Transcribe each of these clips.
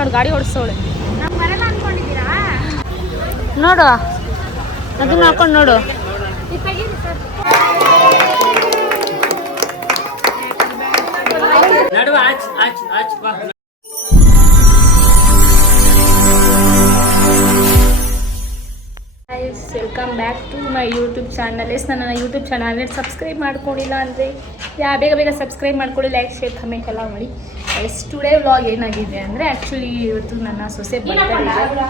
ನೋಡಿ ಗಾಡಿ ಓಡಿಸೋಳೆ ನೋಡು ಅದನ್ನ ಹಾಕೊಂಡು ನೋಡು. Welcome back to my YouTube channel. ನನ್ನ ಯೂಟ್ಯೂಬ್ ಚಾನಲ್ನ ಸಬ್ಸ್ಕ್ರೈಬ್ ಮಾಡ್ಕೊಂಡಿಲ್ಲ ಅಂದರೆ ಬೇಗ ಬೇಗ ಸಬ್ಸ್ಕ್ರೈಬ್ ಮಾಡ್ಕೊಳ್ಳಿ, ಲೈಕ್ ಶೇರ್ ಕಮೆಂಟ್ ಎಲ್ಲ ಮಾಡಿ. ಟುಡೇ ವ್ಲಾಗ್ ಏನಾಗಿದೆ ಅಂದರೆ ಆ್ಯಕ್ಚುಲಿ ಇವತ್ತು ನನ್ನ ಸೊಸೆ ಬರ್ತಾರೆ.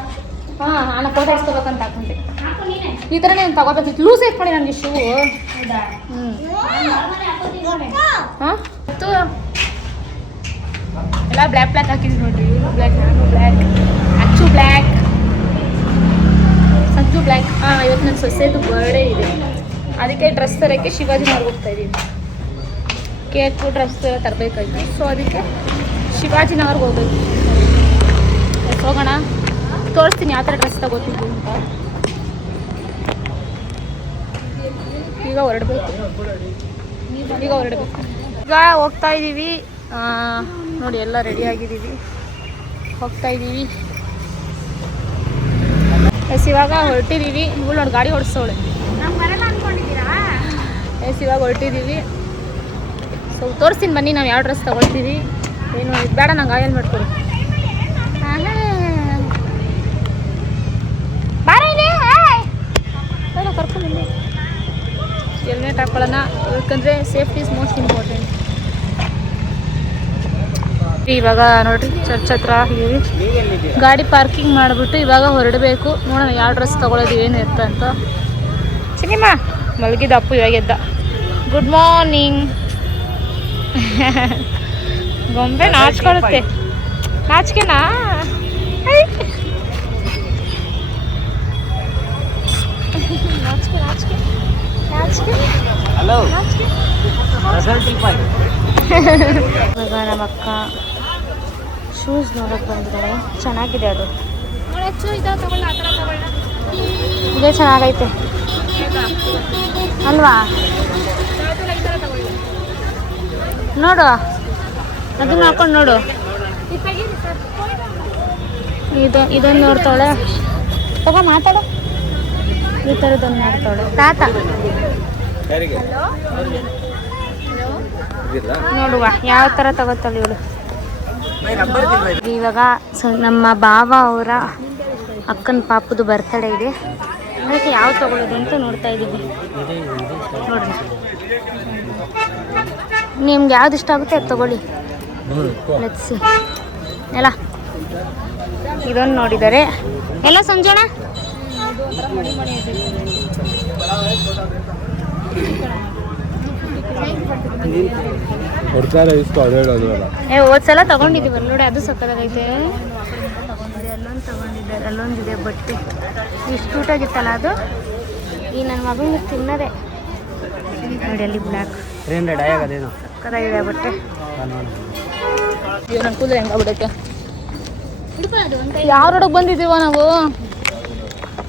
ನಾನು ಫೋಟೋ ಇಸ್ಕೋಬೇಕಂತ ಹಾಕೊಂಡೆ. ಈ ಥರ ನೀನು ತಗೋಬೇಕಿತ್ತು. ಲೂಸ್ ಇಟ್ಕೊಂಡು ನನಗೆ ಶೂ. ಹಾಂ ಎಲ್ಲ ಬ್ಲ್ಯಾಕ್ ಹಾಕಿದ್ವಿ ನೋಡ್ರಿ. ಬ್ಲ್ಯಾಕ್, ನಾನು ಬ್ಲ್ಯಾಕ್, ಅಚ್ಚು ಬ್ಲ್ಯಾಕ್, ಸಂಜು ಬ್ಲ್ಯಾಕ್. ಇವತ್ತು ನನ್ನ ಸೊಸೆದು ಬರ್ಡೇ ಇದೆ, ಅದಕ್ಕೆ ಡ್ರೆಸ್ ತರೋಕ್ಕೆ ಶಿವಾಜಿನಗರ್ಗೆ ಹೋಗ್ತಾ ಇದ್ದೀವಿ. Cake dress ತರಬೇಕಾಯ್ತು. ಸೊ ಅದಕ್ಕೆ ಶಿವಾಜಿನಗರ್ಗೆ ಹೋಗ್ಬೇಕು. ಹೋಗೋಣ, ತೋರಿಸ್ತೀನಿ ಯಾವ ಥರ ಡ್ರೆಸ್ ತಗೋತಿದ್ವಿ ಅಂತ. ಈಗ ಹೊರಡಬೇಕು. ಈಗ ಹೋಗ್ತಾ ಇದ್ದೀವಿ ನೋಡಿ. ಎಲ್ಲ ರೆಡಿ ಆಗಿದ್ದೀವಿ, ಹೋಗ್ತಾ ಇದ್ದೀವಿ. ಇವಾಗ ಹೊರಟಿದ್ದೀವಿ. ಇವಳು ನೋಡಿ ಗಾಡಿ ಓಡಿಸೋಳೆ. ಇವಾಗ ಹೊರಟಿದ್ದೀವಿ. ಸೊ ತೋರಿಸ್ತೀನಿ ಬನ್ನಿ ನಾವು ಯಾವ ಡ್ರೆಸ್ ತಗೊಳ್ತೀವಿ. ಏನು ಇದು ಬೇಡ, ನಂಗೆ ಆಯಲ್ ಮಾಡ್ಕೊಡಿ. ಕರ್ಕೊಂಡು ಹೆಲ್ಮೆಟ್ ಹಾಕೊಳ್ಳೋಣ, ಯಾಕಂದರೆ ಸೇಫ್ಟಿ ಇಸ್ ಮೋಸ್ಟ್ ಇಂಪಾರ್ಟೆಂಟ್. ಇವಾಗ ನೋಡ್ರಿ ಚರ್ಚ್ ಹತ್ರ ಇದ್ದೀವಿ. ಗಾಡಿ ಪಾರ್ಕಿಂಗ್ ಮಾಡಿಬಿಟ್ಟು ಇವಾಗ ಹೊರಡಬೇಕು. ನೋಡೋಣ ಯಾವ ಡ್ರೆಸ್ ತೊಗೊಳೋದು ಏನು ಇರ್ತ ಅಂತ. ಸಿನಿಮಾ ಮಲಗಿದ ಅಪ್ಪು ಇವಾಗ ಎದ್ದ. Good morning. ಗೊಂಬೆ ನಾಚ್ಕೊಳ್ಳುತ್ತೆ. ನಾಚಿಕೆನಾ? ಇವಾಗ ನಮ್ಮ ಅಕ್ಕ ಶೂಸ್ ನೋಡೋಕೆ ಬಂದಿದ್ದಾರೆ. ಚೆನ್ನಾಗಿದೆ ಅದು. ಇದೇ ಚೆನ್ನಾಗೈತೆ ಅಲ್ವಾ? ನೋಡು ಅದನ್ನ ಹಾಕೊಂಡು ನೋಡು. ಇದೊಂದು ನೋಡ್ತಾಳೆ. ತಗೋ ಮಾತಾಡು. ಈ ಥರದೊಂದು ಮಾಡ್ತಾಳೆ ತಾತ. ನೋಡುವ ಯಾವ ಥರ ತಗೋತಾಳೆ ಇವಳು. ಇವಾಗ ನಮ್ಮ ಭಾವ ಅವರ ಅಕ್ಕನ ಪಾಪದು ಬರ್ತಡೇ ಇದೆ, ಅದಕ್ಕೆ ಯಾವ ತಗೊಳ್ಳೋದು ಅಂತ ನೋಡ್ತಾ ಇದ್ದೀವಿ. ನೋಡ್ರಿ, ನಿಮ್ಗೆ ಯಾವ್ದು ಇಷ್ಟ ಆಗುತ್ತೆ ಅದು ತಗೊಳ್ಳಿ. ಲೆಟ್ಸ್ ಎಲ್ಲ ಇದೊಂದು ನೋಡಿದ್ದಾರೆ ಎಲ್ಲ. ಸಂಜೋಣ ಹೋದ್ಸಲ ತಗೊಂಡಿದ್ದೀವಲ್ಲ ನೋಡಿ, ಅದು ಸಕ್ಕದಾಗೈತೆ. ಅಲ್ಲೊಂದು ತಗೊಂಡಿದ್ದಾರೆ, ಅಲ್ಲೊಂದಿದೆ ಬಟ್ಟೆ. ಇಷ್ಟು ಊಟಾಗಿತ್ತಲ್ಲ ಅದು. ಈ ನನ್ನ ಮಗನಿಗೆ ತಿನ್ನದೆ ನೋಡಿ. ಅಲ್ಲಿ ಬ್ಲ್ಯಾಕ್ ಸಕ್ಕದಾಗಿದೆ ಬಟ್ಟೆ. ನನ್ನ ಕೂದಲು ಹೆಂಗಾಗ್ಬಿಡಕ್ಕೆ. ಯಾವ ರೋಡಿಗೆ ಬಂದಿದ್ದೀವ ನಾವು?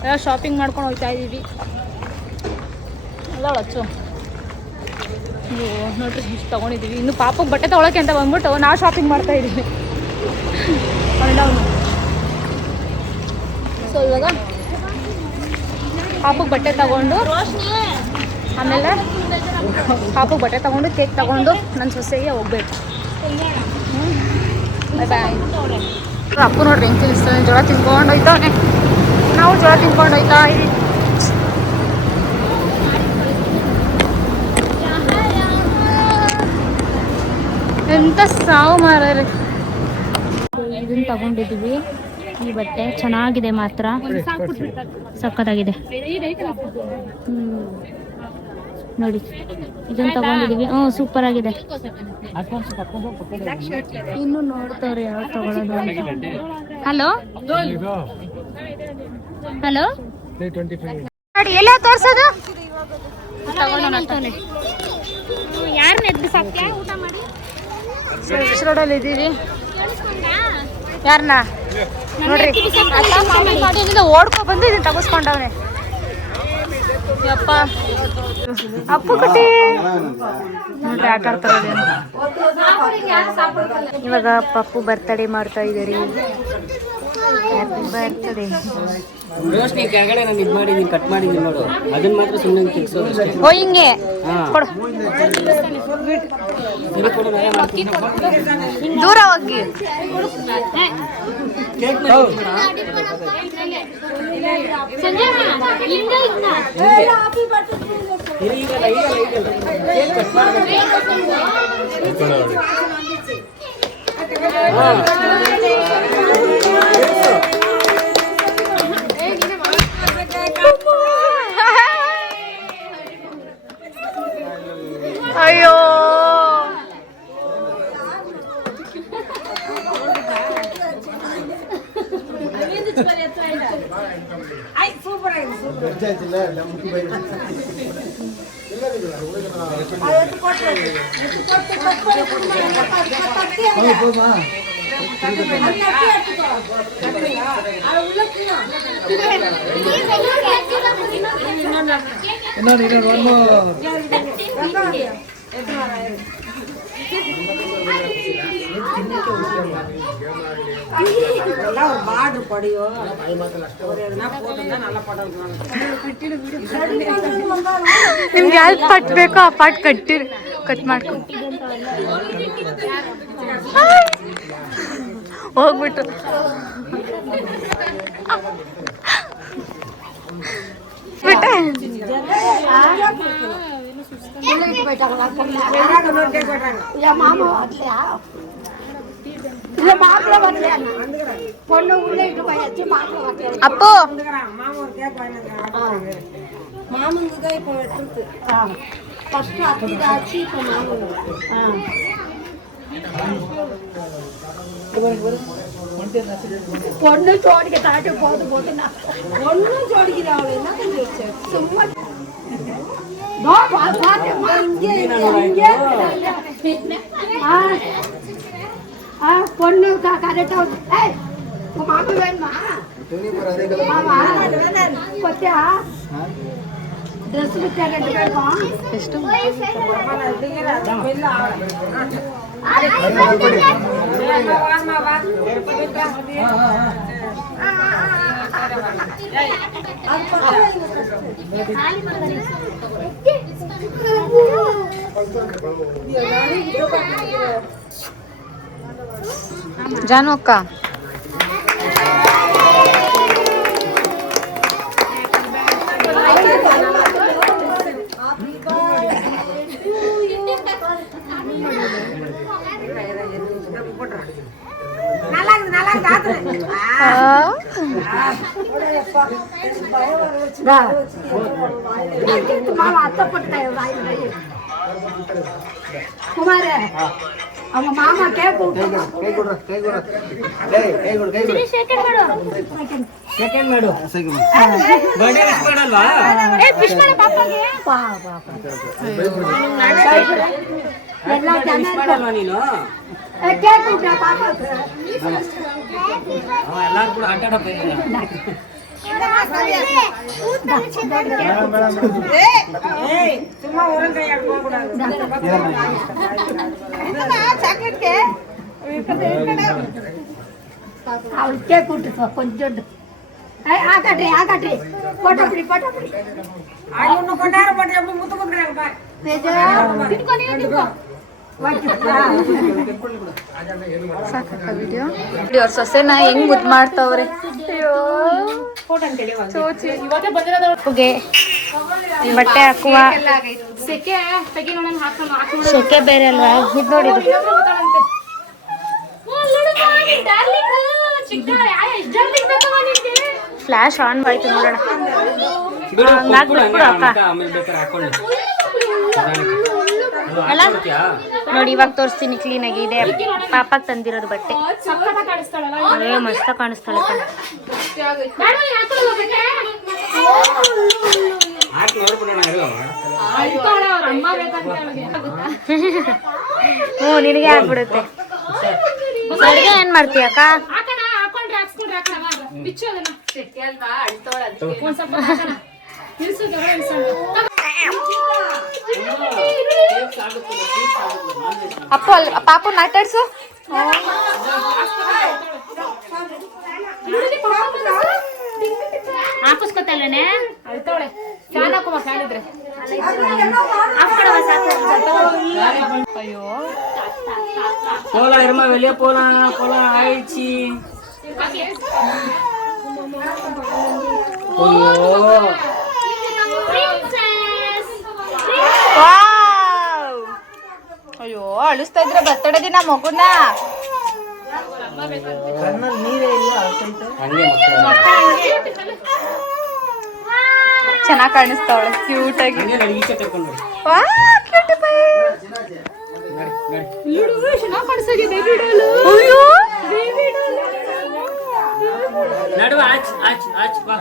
ಎಲ್ಲ ಶಾಪಿಂಗ್ ಮಾಡ್ಕೊಂಡು ಹೋಗ್ತಾ ಇದ್ದೀವಿ. ಎಲ್ಲ ಹಚ್ಚು ನೋಡ್ರಿ, ಇಷ್ಟು ತೊಗೊಂಡಿದ್ದೀವಿ. ಇನ್ನು ಪಾಪಕ್ಕೆ ಬಟ್ಟೆ ತೊಗೊಳಕ್ಕೆ ಅಂತ ಬಂದ್ಬಿಟ್ಟು ನಾವು ಶಾಪಿಂಗ್ ಮಾಡ್ತಾ ಇದ್ದೀವಿ. ಸೊ ಇವಾಗ ಪಾಪಕ್ಕೆ ಬಟ್ಟೆ ತಗೊಂಡು, ಆಮೇಲೆ ಪಾಪಕ್ಕೆ ಬಟ್ಟೆ ತಗೊಂಡು ಕೇಕ್ ತಗೊಂಡು ನನ್ನ ಸೊಸೆಗೆ ಹೋಗ್ಬೇಕು. ಬಾಯ್. ಅಪ್ಪು ನೋಡ್ರಿ ಹೆಂಗೆ ತಿನ್ನಿಸ್ತಾನೆ. ಜೋಳ ತಿನ್ಕೊಂಡು ಹೋಯ್ತಾನೆ, ನಾವು ಜೋಳ ತಿನ್ಕೊಂಡು ಹೋಯ್ತಾ ಇದ್ದೀವಿ. ಎಂತ ಸಾವು ಮಾರ್ರೆ. ಇದನ್ನು ತಗೊಂಡಿದ್ದೀವಿ. ಈ ಬಟ್ಟೆ ಚೆನ್ನಾಗಿದೆ ಮಾತ್ರ, ಸಕ್ಕತ್ತಾಗಿದೆ ನೋಡಿ. ಇದನ್ನು ತಗೊಂಡಿದ್ದೀವಿ. ಸೂಪರ್ ಆಗಿದೆ. ಇನ್ನು ನೋಡ್ತವ್ರೆ ಯಾವ ತಗೊಳ್ಳೋದು ಅಂತ. ಹಲೋ ಹಲೋ ನೋಡಿ, ಎಲ್ಲ ತೋರ್ಸೋದು ಯಾರನ್ನ ಎದ್ದು ಸಾಕ್ಯಾ ಊಟ ಮಾಡಿ. ರೋಡಲ್ಲಿ ಇದ್ದೀವಿ. ಯಾರನ್ನ ನೋಡ್ರಿ, ಓಡ್ಕೊ ಬಂದು ಇದನ್ನ ತಗಸ್ಕೊಂಡವನೆ. ಯಪ್ಪ ಅಪ್ಪು ಕುಟಿ ನೋಡ್ರಿ ಆಟ ಆಡ್ತಾರೆ. ಇವಾಗ ಪಪ್ಪು ಬರ್ತಡೇ ಮಾಡ್ತಾ ಇದ್ದಾರೆ. Happy birthday. ರೋಶ್ನಿ ಕೆಳಗಡೆ ನಾನು ಇದು ಮಾಡಿದ್ದೀನಿ, ಕಟ್ ಮಾಡಿದ್ದೀನಿ ನೋಡು, ಅದನ್ನ ಮಾತ್ರ ಸುಮ್ಮನೆ ತಿಕ್ಸೋದು ಅಷ್ಟೇ. ಓ ಹಿಂಗೆ ಕೊಡು, ದೂರ ಹೋಗಿ. ಅಯ್ಯೋ ನಿಮ್ಗೆ ಯಾವ ಪಾಟ್ ಬೇಕೋ ಆ ಪಾಟ್ ಕಟ್ ಮಾಡ್ಕೊಂಡು ಹೋಗ್ಬಿಟ್ಟು ಅಪ್ಪು பொண்ணு ஜோடிக்க தாட்டி போது போட்டு ஒன்னும் ஜோடிக்கிறாள் என்ன சும்மா பொண்ணு கரெக்டா மாமா வேணுமா மாமா கொத்தியா ಡ್ರೆಸ್ ಬಿಟ್ಟು ಎಷ್ಟು ಜಾನು ಅಕ್ಕ ಕುಮಾರ ಅವ ಮಾಮ ಕೇಕು ಎಲ್ಲ ಜನ ನೀನು ಕೇಕು ಪಾಪ ಎಲ್ಲಾರು ಕೂಡ ಆಟ ಅವ್ಳು ಕೇಕ್ ಕೊಟ್ಟು ಕೊಂಚ ಆಕಟ್ರಿ ಆಕಟ್ರಿ ಫೋಟೋ ಬಿಡಿ ವಿಡಿಯೋ ಸೊಸೆನ ಹೆಂಗ್ ಮುದ್ದು ಮಾಡ್ತಾವ್ರೆ. ಬಟ್ಟೆ ಹಾಕುವ ಸೆಕೆ ಬೇರೆ ಅಲ್ವಾ. ಇದು ನೋಡಿ ಫ್ಲಾಶ್ ಆನ್ ಆಯ್ತು ನೋಡೋಣ. ನೋಡಿ ಇವಾಗ ತೋರಿಸ್ತೀನಿ, ಕ್ಲೀನ್ ಆಗಿದೆ. ಪಾಪಕ್ ತಂದಿರೋದು ಬಟ್ಟೆ ಮಸ್ತ ಕಾಣಿಸ್ತಾಳೆ. ಹ್ಞೂ ನಿನಗೆ ಆಗ್ಬಿಡುತ್ತೆ. ಅಡುಗೆ ಏನ್ ಮಾಡ್ತೀಯ ಅಕ್ಕ? ಅಪ್ಪ ಪಾಪು ಮಾತಾಡ್ಸು. ಹಾಕಿಸ್ಕೊತಲ್ಲೇನೆ ಅಳ್ತಾವಳೆ. ಫ್ಯಾನ್ ಹಾಕುವ, ಫ್ಯಾನ್ ಇದ್ರೆ ಅಯ್ಯೋ போலா இருமா வெளியே போலாம் போலாம் ஆயிடுச்சு. ಅಯ್ಯೋ ಅಳಿಸ್ತಾ ಇದ್ರೆ ಬರ್ತಡೇ ದಿನ ಮಗುನ. ಚೆನ್ನಾಗಿ ಕಾಣಿಸ್ತಾವಳೆ, ಕ್ಯೂಟ್ ಆಗಿ. ನಡುವ ಆಚ್ ಆಚ್ ಆಚ್ ಬಾ.